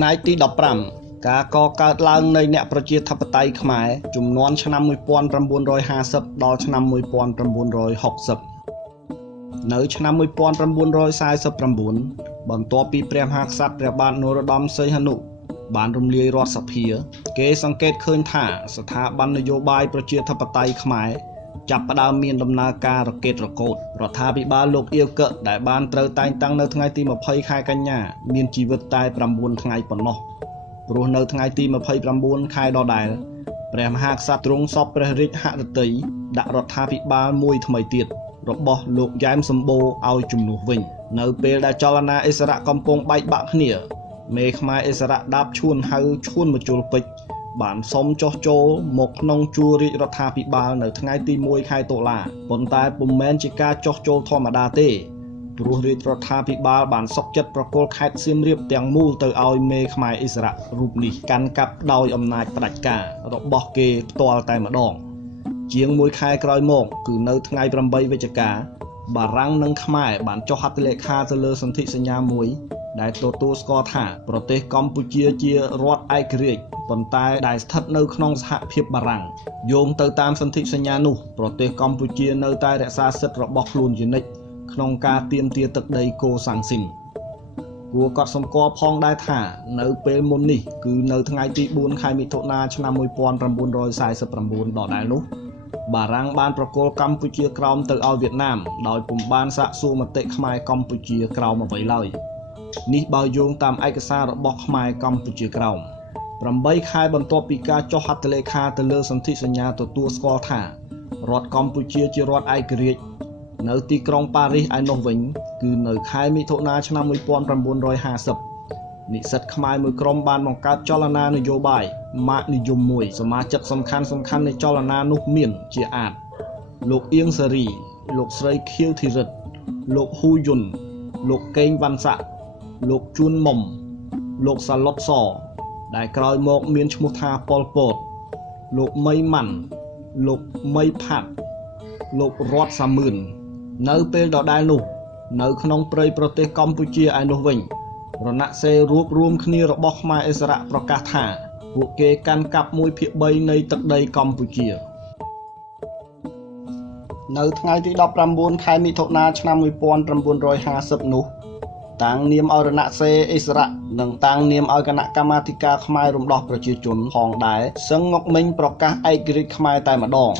ថ្ងៃទី15ការកកើតឡើងនៃអ្នកប្រជាធិបតេយ្យខ្មែរជំនាន់ឆ្នាំ1950ដល់ឆ្នាំ1960នៅឆ្នាំ1949បន្ទាប់ពីព្រះមហាក្សត្រព្រះបាទនរោត្តមសីហនុបានរំលាយរដ្ឋសភាគេសង្កេតឃើញថាស្ថាប័ននយោបាយប្រជាធិបតេយ្យខ្មែរចាប់ផ្ដើមមានដំណើរការរកេតរកូតរដ្ឋាភិបាលលោកអៀវកឹកដែលបានត្រូវតែងតាំងនៅថ្ងៃទី20ខែកញ្ញាមានជីវិតតែ9ថ្ងៃប៉ុណ្ណោះព្រោះនៅថ្ងៃទី29ខែដដែលព្រះមហាក្សត្រទ្រង់សពព្រះរាជហឫទ័យដាក់រដ្ឋាភិបាលមួយថ្មីទៀតរបស់លោកយ៉ែមសម្បូរឲ្យជំនួសវិញនៅពេលដែលចលនាអិសរៈកំពុងបែកបាក់គ្នាមេខ្មែរអិសរៈដាបឈួនហៅឈួនមជុលពេជ្របានសុំចុះចូលមកក្នុងជួររាជរដ្ឋាភិបាលនៅថ្ងៃទី1ខែតុលាប៉ុន្តែពុំមែនជាការចុះចូលធម្មតាទេព្រោះរាជរដ្ឋាភិបាលបានសុកចិត្តប្រគល់ខេត្តសៀមរាបទាំងមូលទៅឲ្យមេខ្មែរអិសរៈរូបនេះកាន់កាប់ដោយអំណាចផ្ដាច់ការរបស់គេផ្ទាល់តែម្ដងជាង1ខែក្រោយមកគឺនៅថ្ងៃ8វិច្ឆិកាបារាំងនិងខ្មែរបានចុះហត្ថលេខាទៅលើសន្ធិសញ្ញាមួយដែលទទួលស្គាល់ថាប្រទេសកម្ពុជាជារដ្ឋឯករាជ្យប៉ុន្តែដែលស្ថិតនៅក្នុងសហភាពបារាំងយោងទៅតាមសន្ធិសញ្ញានោះប្រទេសកម្ពុជានៅតែរក្សាសិទ្ធិរបស់ខ្លួនជានិច្ចក្នុងការទាមទារទឹកដីកូសាំងស៊ីនគួរកត់សម្គាល់ផងដែរថានៅពេលមុននេះគឺនៅថ្ងៃទី4ខែមិថុនាឆ្នាំ1949ដដែលនោះបារាំងបានប្រគល់កម្ពុជាក្រោមទៅឲ្យវៀតណាមដោយពុំបានសាកសួរមតិខ្មែរកម្ពុជាក្រោមអ្វីឡើយនេះបើយោងតាមឯកសាររបស់ខ្មែរកម្ពុជាក្រោម8ខែបន្ទាប់ពីការចុះហត្ថលេខាទៅលើសន្ធិសញ្ញាទទួលស្គាល់ថារដ្ឋកម្ពុជាជារដ្ឋឯករាជ្យនៅទីក្រុងប៉ារីសឯនោះវិញគឺនៅខែមិថុនាឆ្នាំ1950និស្សិតខ្មែរមួយក្រុមបានបង្កើតចលនានយោបាយម៉ាកនិយមមួយសមាជិកសំខាន់នៃចលនានោះមានជាអាចលោកអៀងសេរីលោកស្រីខៀវធីរិទ្ធលោកហ៊ូយុនលោកកេងវ៉ាន់សាក់លោកជួនមុំលោកសាឡុតសដែលក្រោយមកមានឈ្មោះថាប៉ុលពតលោកមីម៉ាន់លោកមីផាត់លោករតសាមឿននៅពេលដដែលនោះនៅក្នុងព្រៃប្រទេសកម្ពុជាឯនោះវិញរណសិរ្សរួបរวมគ្នារបស់ខ្មែរអិសរៈប្រកាសថាពួកគេកាន់កាប់1/3នៃទឹកដីកម្ពុជានៅថ្ងៃទី19ខែមិថុនាឆ្នាំ1950នោះតាំងនាមឲ្យរណសិរ្សអិសរៈនិងតាំងនាមឲ្យគណៈកម្មាធិការខ្មែររំដោះប្រជាជនផងដែរសឹងងុកមិញប្រកាសឯករាជ្យខ្មែរតែម្ដង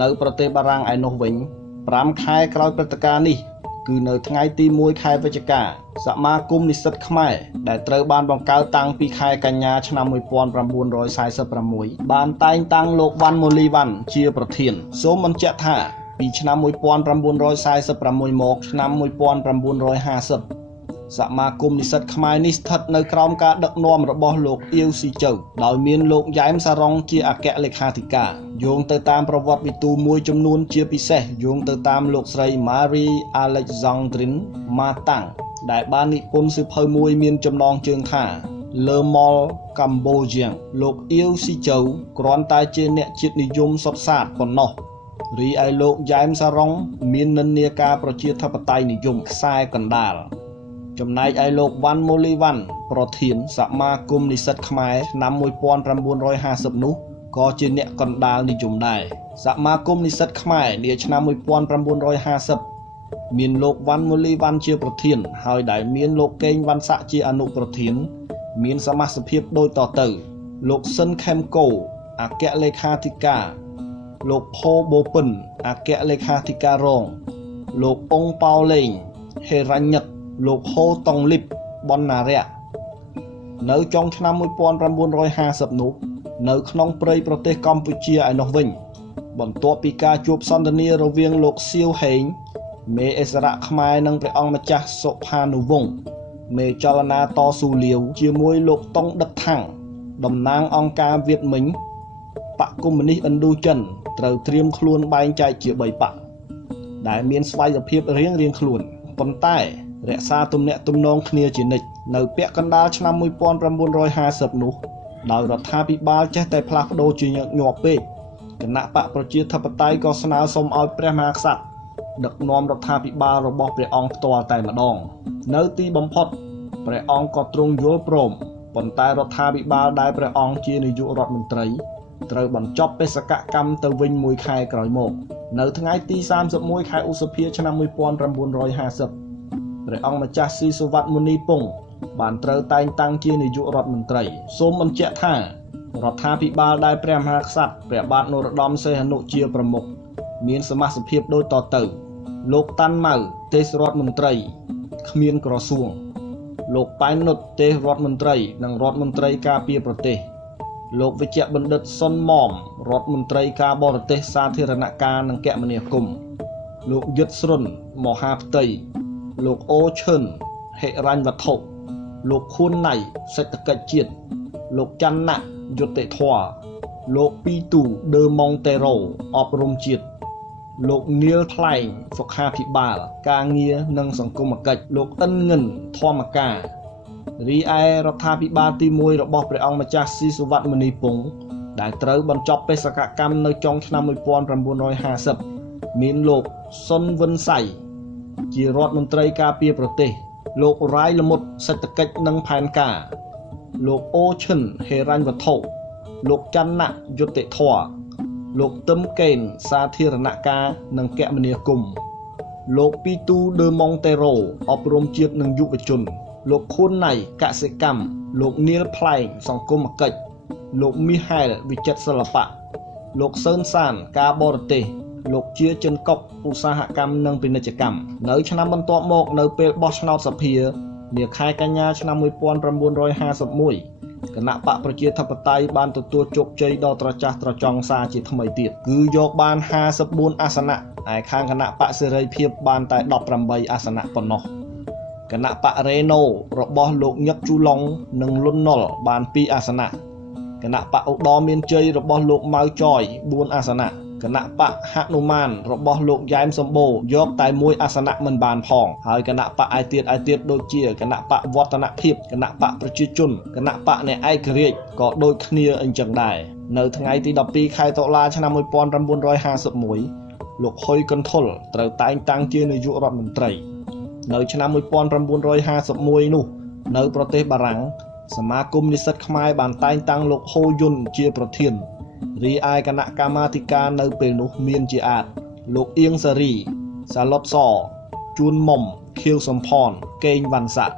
នៅប្រទេសបារាំងឯនោះវិញ5ខែក្រោយព្រឹត្តិការណ៍នេះគឺនៅថ្ងៃទី1ខែវិច្ឆិកាសមាគមនិស្សិតខ្មែរដែលត្រូវបានបង្កើតតាំងពីខែកញ្ញាឆ្នាំ1946បានតែងតាំងលោកវ៉ាន់ម៉ូលីវ៉ាន់ជាប្រធានសូមបញ្ជាក់ថាពីឆ្នាំ1946មកឆ្នាំ1950សមាគមនិស្សិតខ្មែរនេះស្ថិតនៅក្រោមការដឹកនាំរបស់លោកអៀវស៊ីជូវដោយមានលោកយ៉ែមសារ៉ុងជាអគ្គលេខាធិការយោងទៅតាមប្រវត្តិវិទូមួយចំនួនជាពិសេសយោងទៅតាមលោកស្រី Marie Alexandrine Matang ដែលបាននិពន្ធសៀវភៅមួយមានចំណងជើងថា Le Mol Cambodgien លោកអៀវស៊ីជូវគ្រាន់តែជាអ្នកជាតិនិយមសុទ្ធសាធប៉ុណ្ណោះរីឯលោកយ៉ែមសារ៉ុងមាននិន្នាការប្រជាធិបតេយ្យនិយមខ្សែកណ្ដាលចំណែកឯលោកវ៉ាន់ម៉ូលីវ៉ាន់ប្រធានសមាគមនិស្សិតខ្មែរឆ្នាំ1950នោះក៏ជាអ្នកកណ្ដាលនិយមដែរសមាគមនិស្សិតខ្មែរនាឆ្នាំ1950មានលោកវ៉ាន់ម៉ូលីវ៉ាន់ជាប្រធានហើយដែលមានលោកកេងវ៉ាន់សាក់ជាអនុប្រធានមានសមាជិកភាពដូចតទៅលោកស៊ិនខេមកូអគ្គលេខាធិការលោកផូបូពិនអគ្គលេខាធិការរងលោកអ៊ុងប៉ោលេងហេរ៉ាញឹកលោកហូតុងលីបបណ្ណារៈនៅចុងឆ្នាំ1950នោះនៅក្នុងព្រៃប្រទេសកម្ពុជាឯនោះវិញបន្ទាប់ពីការជួបសន្ទនារវាងលោកសៀវហេងមេអិសរៈខ្មែរនិងព្រះអង្គម្ចាស់សុផានុវង្សមេចលនាតស៊ូលាវជាមួយលោកតុងដឹកថាំងតំណាងអង្គការវៀតមិញបកកុម្មុយនីសឥណ្ឌូចិនត្រូវត្រៀមខ្លួនបែងចែកជា3បកដែលមានស្វ័យភាពរៀងៗខ្លួនប៉ុន្តែរក្សាទំនាក់ទំនងគ្នាជានិច្ចនៅពាក់កណ្ដាលឆ្នាំ1950នោះដោយរដ្ឋាភិបាលចេះតែផ្លាស់ប្ដូរជាញឹកញាប់ពេកគណៈបកប្រជាធិបតេយ្យក៏ស្នើសុំឲ្យព្រះមហាក្សត្រដឹកនាំរដ្ឋាភិបាលរបស់ព្រះអង្គផ្ទាល់តែម្ដងនៅទីបំផុតព្រះអង្គក៏ទ្រង់យល់ព្រម ប៉ុន្តែរដ្ឋាភិបាលដែលព្រះអង្គជានាយករដ្ឋមន្ត្រីត្រូវបញ្ចប់បេសកកម្មទៅវិញមួយខែក្រោយមកនៅថ្ងៃទី31ខែឧសភាឆ្នាំ1950ព្រះអង្គម្ចាស់ស៊ីសុវត្ថិមុនីពង្សបានត្រូវតែងតាំងជានាយករដ្ឋមន្ត្រីសូមបញ្ជាក់ថារដ្ឋាភិបាលដែលព្រះមហាក្សត្រព្រះបាទនរោត្តមសីហនុជាប្រមុខមានសមាជិកភាពដូចតទៅលោកតាន់ម៉ៅទេសរដ្ឋមន្ត្រីគ្មានក្រសួងលោកប៉ែននុតទេសរដ្ឋមន្ត្រីនិងរដ្ឋមន្ត្រីការពារប្រទេសលោកវិជ្ជបណ្ឌិតសុនម៉មរដ្ឋមន្ត្រីការបរទេសសាធារណការនិងគមនាគមន៍លោកយុទ្ធស្រុនមហាផ្ទៃលោកអូឈិនហិរញ្ញវត្ថុលោកខួនណៃសេដ្ឋកិច្ចជាតិលោកច័ន្ទណាក់យុត្តិធម៌លោកពីទូដឺម៉ុងតេរ៉ូអប់រំជាតិលោកនីលថ្លែងសុខាភិបាលការងារនិងសង្គមកិច្ចលោកអិនងិនធម្មការរីឯរដ្ឋាភិបាលទី1របស់ព្រះអង្គម្ចាស់ស៊ីសុវត្ថិមុនីពង្សដែលត្រូវបញ្ចប់បេសកកម្មនៅចុងឆ្នាំ1950មានលោកសុនវិនសៃជារដ្ឋមន្ត្រីការពារប្រទេសលោករ៉ៃលមុតសេដ្ឋកិច្ចនិងផែនការលោកអូឈិនហេរញ្ញវត្ថុលោកច័ន្ទណាក់យុត្តិធម៌លោកទឹមកេនសាធារណការនិងគមនាគមន៍លោកពីទូដឺម៉ុងតេរ៉ូអប់រំជាតិនិងយុវជនលោកខួនណៃកសិកម្មលោកនីលផ្លែងសង្គមកិច្ចលោកមីហែលវិចិត្រសិល្បៈលោកសឿនសានការបរទេសលោកជាចិនកុកឧស្សាហកម្មនិងពាណិជ្ជកម្មនៅឆ្នាំបន្ទាប់មកនៅពេលបោះឆ្នោតសភានាខែកញ្ញាឆ្នាំ1951គណៈបកប្រជាធិបតេយ្យបានទទួលជោគជ័យដ៏ត្រចះត្រចង់សារជាថ្មីទៀតគឺយកបាន54អាសនៈឯខាងគណៈបកសេរីភាពបានតែ18អាសនៈប៉ុណ្ណោះគណៈបករ៉េណូរបស់លោកញឹកជូឡុងនិងលុនណុលបាន2អាសនៈគណៈបកឧត្តរមានជ័យរបស់លោកម៉ៅចយ4អាសនៈគណៈបកហនុមានរបស់លោកយ៉ែមសម្បូរយកតែ1អាសនៈមិនបានផងហើយគណៈបកឯទៀតដូចជាគណៈបកវឌ្ឍនភាពគណៈបកប្រជាជនគណៈបកអ្នកឯករាជ្យក៏ដូចគ្នាអញ្ចឹងដែរនៅថ្ងៃទី12ខែតុលាឆ្នាំ1951លោកហ៊ុយកុនធុលត្រូវតែងតាំងជានាយករដ្ឋមន្ត្រីនៅឆ្នាំ1951នោះនៅប្រទេសបារាំងសមាគមនិស្សិតខ្មែរបានតែងតាំងលោកហ៊ូយុនជាប្រធានរីឯគណៈកម្មាធិការនៅពេលនោះមានជាអាចលោកអៀងសារីសាឡុតសជួនមុំខៀវសំផនកេងវ៉ាន់សាក់